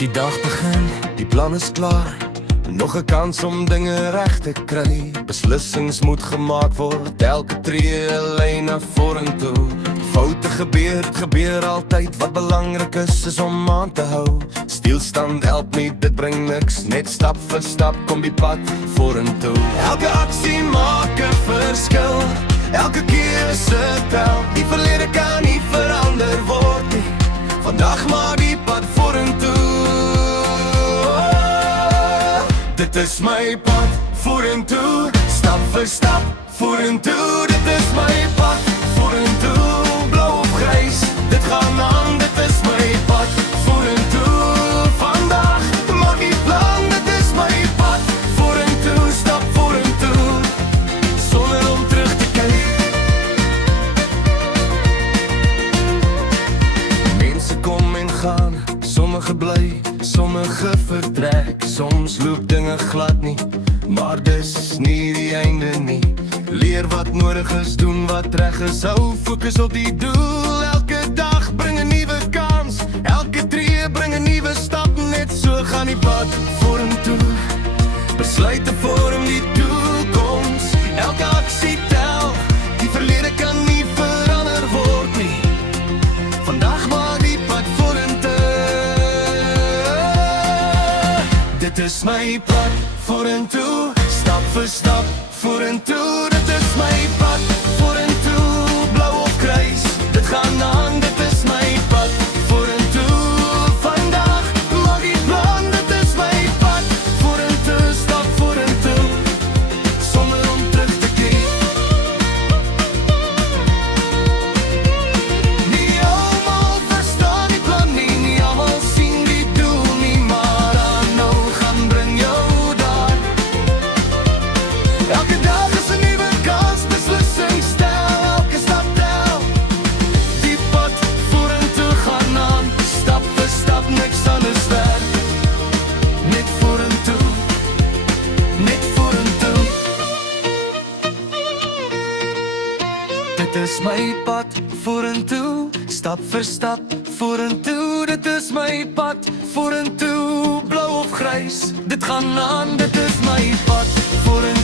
Die dag begin, die plan is klaar. Nog 'n kans om dinge reg te kry. Beslissings moet gemaak word, elke tree 'n lyn na vorentoe. Foute gebeur altyd, wat belangrik is om aan te hou. Stilstand help nie, dit bring niks, net stap vir stap kom die pad vorentoe. Elke aksie maak 'n verskil, elke keuse tel. Die verlede kan nie verander word nie, vandag maak die pad vorentoe. Dit is my pad vorentoe, stap vir stap vorentoe. Dit is my pad vorentoe, blou of grys, dit gaan aan. Dit is my pad vorentoe, vandag maak die plan. Dit is my pad vorentoe, stap vorentoe, sonder om terug te kyk. Mense kom en gaan, sommige bly, sommige vertrek. Soms loop dinge glad nie, maar dis nie die einde nie. Leer wat nodig is, doen wat reg is. Hou fokus op die doel. Elke dag bring 'n nuwe kans, elke tree bring 'n nuwe stap. Net so gaan die pad vorentoe, besluite vorm die toekoms. Elke aksie tel, die verlede kan nie verander word nie, vandag maak die pad vorentoe. Dit is my pad vorentoe, stap vir stap vorentoe. Dit is my pad vorentoe, blou of grys, dit gaan aan. Dit is my pad vorentoe, vandag maak die plan. Dit is my pad vorentoe, stap vorentoe, sonder om terug te kyk. Nie almal verstaan die plan nie, nie almal sien die doel nie, maar aanhou gaan bring jou daar. Elke dag is 'n nuwe kans, beslissing stel, elke stap tel. Die pad vorentoe gaan aan, stap vir stap, niks anders werk. Net vorentoe, net vorentoe. Dit is my pad vorentoe, stap vir stap vorentoe. Dit is my pad vorentoe, blou of grys, dit gaan aan. Dit is my pad vorentoe.